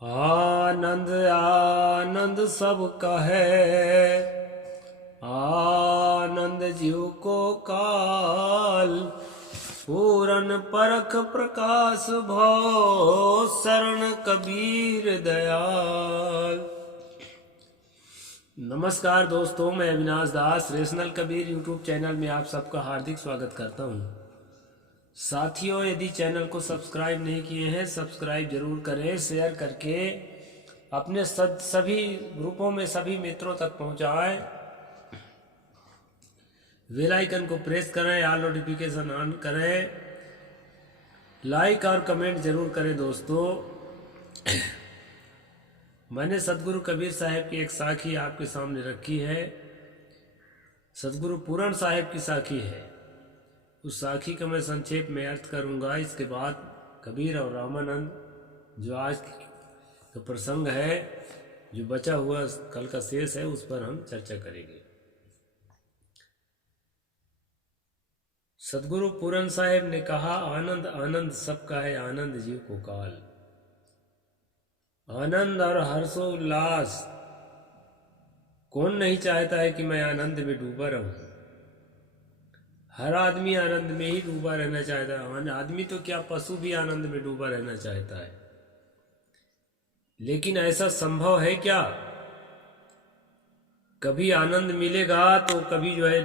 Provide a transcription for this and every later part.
आनंद आनंद सबका है, आनंद जीव को काल। पूरन परख प्रकाश भव, शरण कबीर दयाल। नमस्कार दोस्तों, मैं अविनाश दास रेशनल कबीर यूट्यूब चैनल में आप सबका हार्दिक स्वागत करता हूं। साथियों, यदि चैनल को सब्सक्राइब नहीं किए हैं, सब्सक्राइब जरूर करें, शेयर करके अपने सभी ग्रुपों में सभी मित्रों तक पहुंचाएं। बेल आइकन को प्रेस करें, ऑल नोटिफिकेशन ऑन करें, लाइक और कमेंट जरूर करें। दोस्तों, मैंने सतगुरु कबीर साहब की एक साखी आपके सामने रखी है। सतगुरु पूरन साहब की साखी है। उस साखी का मैं संक्षेप में अर्थ करूंगा। इसके बाद कबीर और रामानंद जो आज का प्रसंग है, जो बचा हुआ कल का शेष है, उस पर हम चर्चा करेंगे। सतगुरु पूरन साहब ने कहा, आनंद आनंद सबका है, आनंद जीव को काल। आनंद और हर्षोल्लास, कौन नहीं चाहता है कि मैं आनंद में डूबा रहूं। हर आदमी आनंद में ही डूबा रहना चाहता है। आदमी तो क्या, पशु भी आनंद में डूबा रहना चाहता है। लेकिन ऐसा संभव है क्या? कभी आनंद मिलेगा तो कभी जो है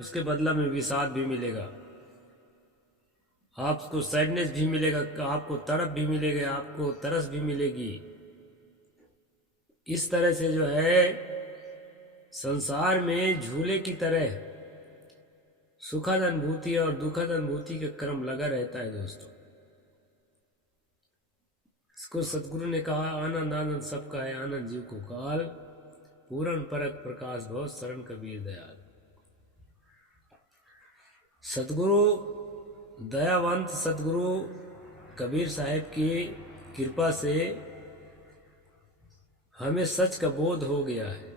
उसके बदला में विषाद भी मिलेगा। आपको सैडनेस भी मिलेगा, आपको तड़प भी मिलेगा, आपको तरस भी मिलेगी। इस तरह से जो है संसार में झूले की तरह सुखद अनुभूति और दुखद अनुभूति का क्रम लगा रहता है। दोस्तों, इसको सतगुरु ने कहा, आनंद आनंद सबका है, आनंद जीव को काल। पूरन परख प्रकाश भव, शरण कबीर दयाल। सतगुरु दयावंत सतगुरु कबीर साहब की कृपा से हमें सच का बोध हो गया है।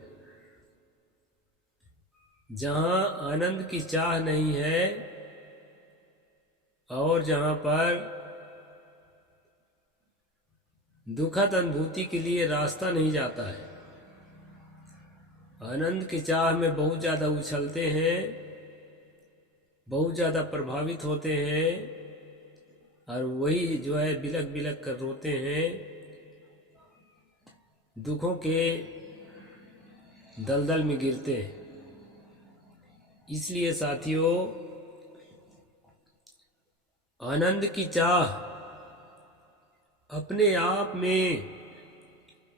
जहाँ आनंद की चाह नहीं है और जहाँ पर दुखद अनुभूति के लिए रास्ता नहीं जाता है। आनंद की चाह में बहुत ज़्यादा उछलते हैं, बहुत ज़्यादा प्रभावित होते हैं, और वही जो है बिलक बिलक कर रोते हैं। दुखों के दलदल में गिरते हैं। इसलिए साथियों, आनंद की चाह अपने आप में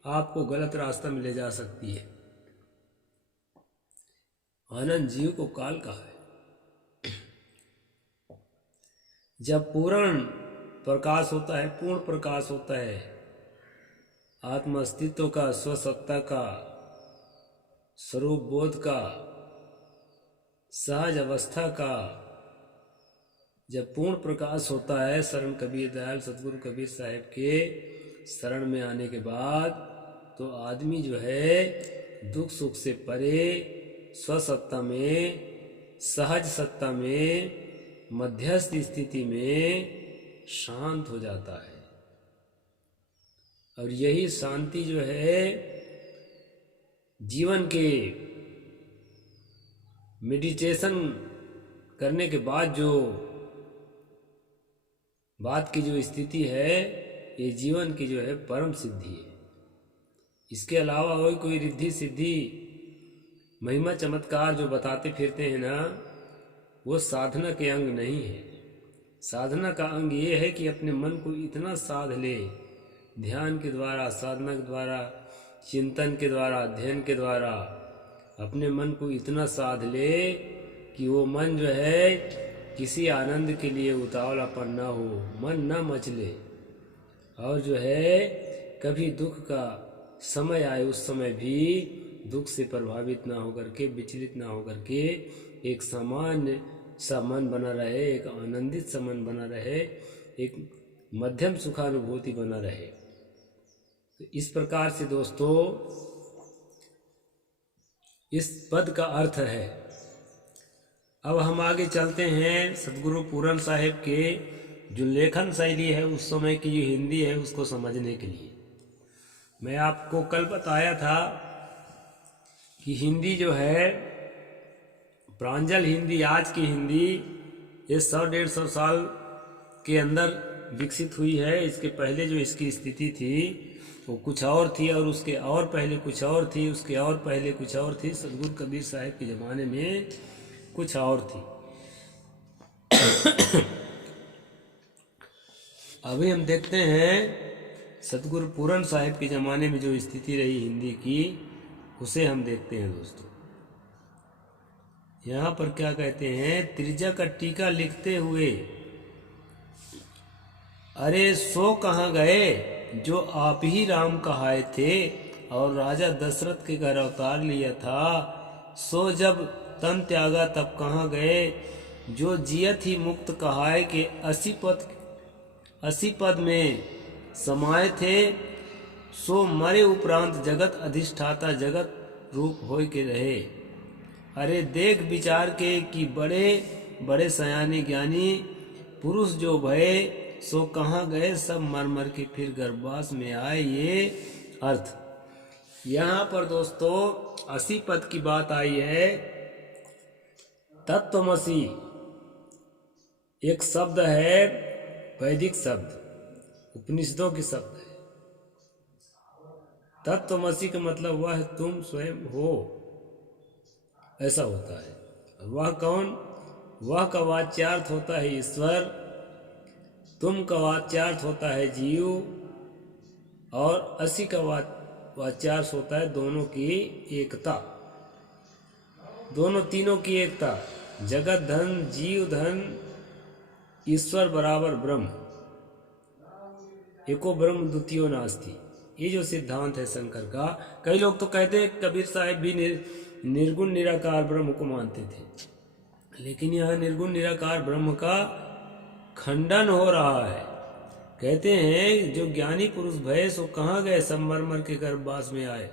आपको गलत रास्ता में ले जा सकती है। आनंद जीव को काल कहा है। जब पूर्ण प्रकाश होता है, पूर्ण प्रकाश होता है, आत्म अस्तित्व का, स्वसत्ता का, स्वरूप बोध का, सहज अवस्था का जब पूर्ण प्रकाश होता है, शरण कबीर दयाल सतगुरु कबीर साहब के शरण में आने के बाद, तो आदमी जो है दुख सुख से परे स्वसत्ता में, सहज सत्ता में, मध्यस्थ स्थिति में शांत हो जाता है। और यही शांति जो है जीवन के मेडिटेशन करने के बाद जो बात की जो स्थिति है, ये जीवन की जो है परम सिद्धि है। इसके अलावा और कोई रिद्धि सिद्धि महिमा चमत्कार जो बताते फिरते हैं ना, वो साधना के अंग नहीं है। साधना का अंग ये है कि अपने मन को इतना साध ले, ध्यान के द्वारा, साधना के द्वारा, चिंतन के द्वारा, अध्ययन के द्वारा अपने मन को इतना साध ले कि वो मन जो है किसी आनंद के लिए उतावलापन ना हो, मन ना मचले, और जो है कभी दुख का समय आए उस समय भी दुख से प्रभावित ना होकर के, विचलित ना होकर के एक सामान्य सा मन बना रहे, एक आनंदित सा मन बना रहे, एक मध्यम सुखानुभूति बना रहे। तो इस प्रकार से दोस्तों इस पद का अर्थ है। अब हम आगे चलते हैं सतगुरु पूरन साहब के जो लेखन शैली है, उस समय की जो हिंदी है, उसको समझने के लिए। मैं आपको कल बताया था कि हिंदी जो है, प्रांजल हिंदी, आज की हिंदी, ये 100-150 साल के अंदर विकसित हुई है। इसके पहले जो इसकी स्थिति थी वो कुछ और थी, और उसके और पहले कुछ और थी, उसके और पहले कुछ और थी। सतगुरु कबीर साहब के ज़माने में कुछ और थी। अभी हम देखते हैं सतगुरु पूरन साहिब के ज़माने में जो स्थिति रही हिंदी की, उसे हम देखते हैं दोस्तों। यहाँ पर क्या कहते हैं, त्रिजा का टीका लिखते हुए, अरे सो कहाँ गए जो आप ही राम कहाए थे, और राजा दशरथ के घर अवतार लिया था। सो जब तन त्यागा तब कहाँ गए जो जियत ही मुक्त कहाए के 80 पद में समाये थे। सो मरे उपरांत जगत अधिष्ठाता जगत रूप होय के रहे। अरे देख विचार के कि बड़े बड़े सयाने ज्ञानी पुरुष जो भये, सो कहाँ गए सब मर मर के फिर गर्भवास में आए। ये अर्थ यहाँ पर दोस्तों 80 पद की बात आई है। तत्वमसी एक शब्द है, वैदिक शब्द, उपनिषदों के शब्द है। तत्वमसी का मतलब वह तुम स्वयं हो, ऐसा होता है। वह कौन? वह का वाच्यार्थ होता है ईश्वर, तुम का वाच्यार्थ होता है जीव, और 80 का वाच्यार्थ होता है दोनों की एकता, दोनों तीनों की एकता। जगत धन, जीव धन, ईश्वर बराबर ब्रह्म, एको ब्रह्म द्वितीयो नास्ति। ये जो सिद्धांत है शंकर का। कई लोग तो कहते हैं कबीर साहब भी निर्गुण निराकार ब्रह्म को मानते थे, लेकिन यहाँ निर्गुण निराकार ब्रह्म का खंडन हो रहा है। कहते हैं जो ज्ञानी पुरुष भय सो कहाँ गए सब मर मर के गर्भवास में आए।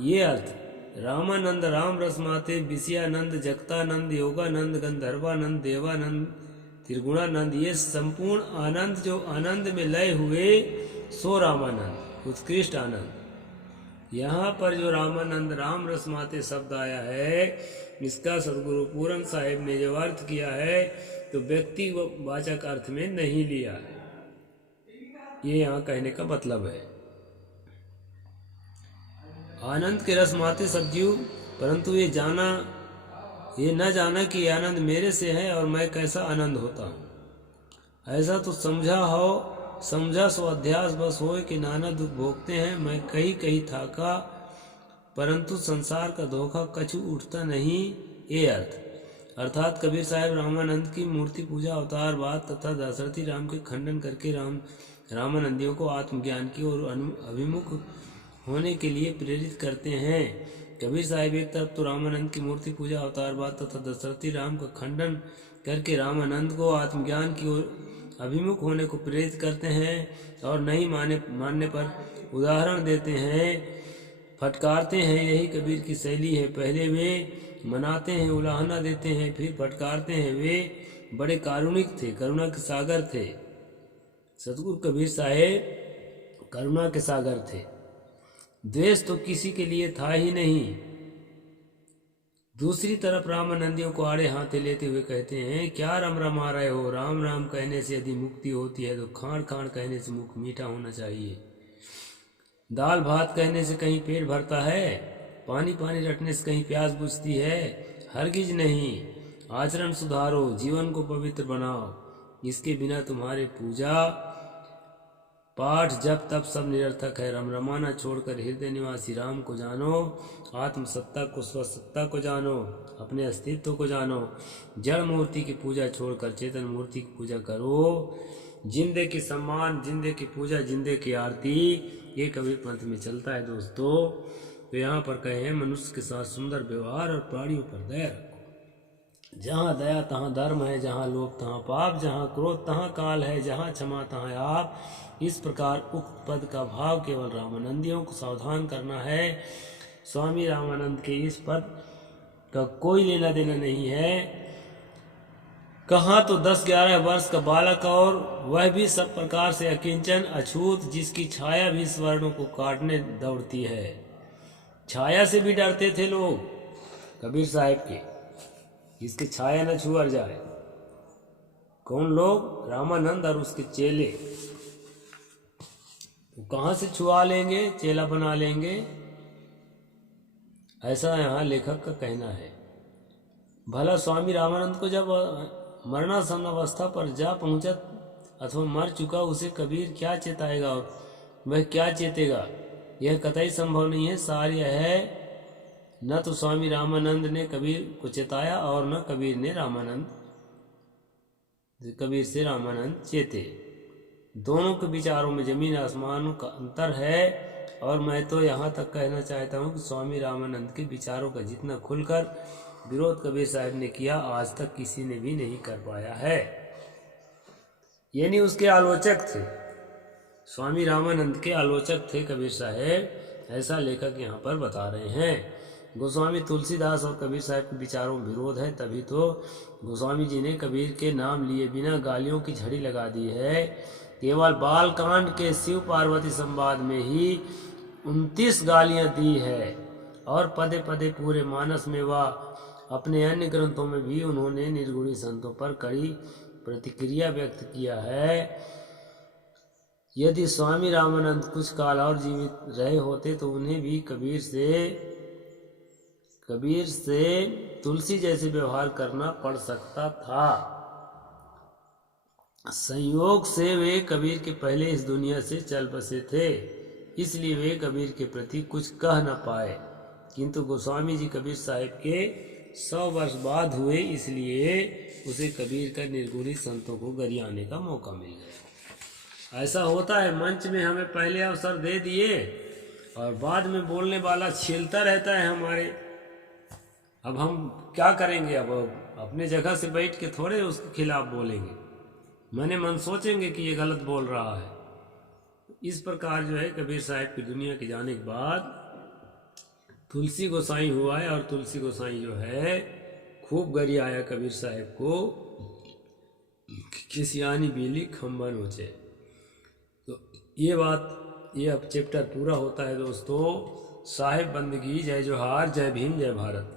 ये अर्थ रामानंद, राम रसमाते, विषयानंद, जगतानंद, योगानंद, गंधर्वानंद, देवानंद, त्रिगुणानंद, ये संपूर्ण आनंद जो आनंद में लय हुए सो रामानंद, उत्कृष्ट आनंद। यहाँ पर जो रामानंद, राम रसमाते शब्द आया है, इसका सतगुरु पूरन साहिब ने जो अर्थ किया है तो व्यक्ति वाचक अर्थ में नहीं लिया है। ये यहाँ कहने का मतलब है। आनंद के रसमाते सब जीव, परंतु ये न जाना कि आनंद मेरे से है और मैं कैसा आनंद होता हूँ। ऐसा तो समझा सो अध्यास बस होए कि नाना दुख भोगते हैं। मैं कहीं थाका, परंतु संसार का धोखा कछु उठता नहीं। ये अर्थ अर्थात कबीर साहब रामानंद की मूर्ति पूजा, अवतार बात तथा दशरथी राम के खंडन करके रामानंदियों को आत्मज्ञान की ओर अभिमुख होने के लिए प्रेरित करते हैं। कबीर साहब एक तरफ तो रामानंद की मूर्ति पूजा, अवतार बात तथा दशरथी राम का खंडन करके रामानंद को आत्मज्ञान की ओर अभिमुख होने को प्रेरित करते हैं, और नहीं मानने पर उदाहरण देते हैं, फटकारते हैं। यही कबीर की शैली है। पहले वे मनाते हैं, उलाहना देते हैं, फिर फटकारते हैं। वे बड़े कारुणिक थे, करुणा के सागर थे। सतगुरु कबीर साहेब करुणा के सागर थे। द्वेष तो किसी के लिए था ही नहीं। दूसरी तरफ रामानंदियों को आड़े हाथे लेते हुए कहते हैं, क्या रम रमा रहे हो? राम राम कहने से यदि मुक्ति होती है तो खाण खाण कहने से मुख मीठा होना चाहिए। दाल भात कहने से कहीं पेट भरता है? पानी पानी रटने से कहीं प्यास बुझती है? हरगिज नहीं। आचरण सुधारो, जीवन को पवित्र बनाओ। इसके बिना तुम्हारे पूजा पाठ जब तब सब निरर्थक है। रमरमाना छोड़कर हृदय निवासी राम को जानो, आत्मसत्ता को, स्वसत्ता को जानो, अपने अस्तित्व को जानो। जड़ मूर्ति की पूजा छोड़कर चेतन मूर्ति की पूजा करो। जिंदे की सम्मान, जिंदे की पूजा, जिंदे की आरती, ये कबीर पंथ में चलता है दोस्तों। तो यहाँ पर कहे हैं, मनुष्य के साथ सुंदर व्यवहार और प्राणियों पर दया रखो। जहाँ दया तहाँ धर्म है, जहाँ लोभ तहाँ पाप, जहाँ क्रोध तहाँ काल है, जहाँ क्षमा तहाँ आप। इस प्रकार उक्त पद का भाव केवल रामानंदियों को सावधान करना है। स्वामी रामानंद के इस पद का कोई लेना देना नहीं है। कहाँ तो 10-11 वर्ष का बालक, और वह भी सब प्रकार से अकिंचन अछूत, जिसकी छाया भी स्वर्णों को काटने दौड़ती है। छाया से भी डरते थे लोग कबीर साहब के, जिसकी छाया न छुअर जाए। कौन लोग? रामानंद और उसके चेले। तो कहाँ से छुआ लेंगे, चेला बना लेंगे, ऐसा यहाँ लेखक का कहना है। भला स्वामी रामानंद को जब मरणासन अवस्था पर जा पहुंचा अथवा मर चुका, उसे कबीर क्या चेताएगा और वह क्या चेतेगा? यह कतई संभव नहीं है। सार यह है, न तो स्वामी रामानंद ने कबीर को चेताया और न कबीर से रामानंद चेते। दोनों के विचारों में जमीन आसमान का अंतर है। और मैं तो यहाँ तक कहना चाहता हूँ कि स्वामी रामानंद के विचारों का जितना खुलकर विरोध कबीर साहब ने किया, आज तक किसी ने भी नहीं कर पाया है। यानी उसके आलोचक थे, स्वामी रामानंद के आलोचक थे कबीर साहब, ऐसा लेखक यहाँ पर बता रहे हैं। गोस्वामी तुलसीदास और कबीर साहब के विचारों में विरोध है, तभी तो गोस्वामी जी ने कबीर के नाम लिए बिना गालियों की झड़ी लगा दी है। केवल बालकांड के शिव पार्वती संवाद में ही 29 गालियां दी है, और पदे पदे पूरे मानस में व अपने अन्य ग्रंथों में भी उन्होंने निर्गुणी संतों पर कड़ी प्रतिक्रिया व्यक्त किया है। यदि स्वामी रामानंद कुछ काल और जीवित रहे होते तो उन्हें भी कबीर से तुलसी जैसे व्यवहार करना पड़ सकता था। संयोग से वे कबीर के पहले इस दुनिया से चल बसे थे, इसलिए वे कबीर के प्रति कुछ कह न पाए। किंतु गोस्वामी जी कबीर साहब के 100 वर्ष बाद हुए, इसलिए उसे कबीर का निर्गुणी संतों को गरियाने का मौका मिल गया। ऐसा होता है, मंच में हमें पहले अवसर दे दिए और बाद में बोलने वाला छीलता रहता है हमारे। अब हम क्या करेंगे? अब अपने जगह से बैठ के थोड़े उसके खिलाफ बोलेंगे, मने मन सोचेंगे कि ये गलत बोल रहा है। इस प्रकार जो है कबीर साहब की दुनिया के जाने के बाद तुलसी गोसाई हुआ है, और तुलसी गोसाई जो है खूब गरियाया कबीर साहब को, किसियानी बीली खम्बा नोचे। तो ये बात, ये अब चैप्टर पूरा होता है दोस्तों। साहेब बंदगी, जय जोहार, जय भीम, जय भारत।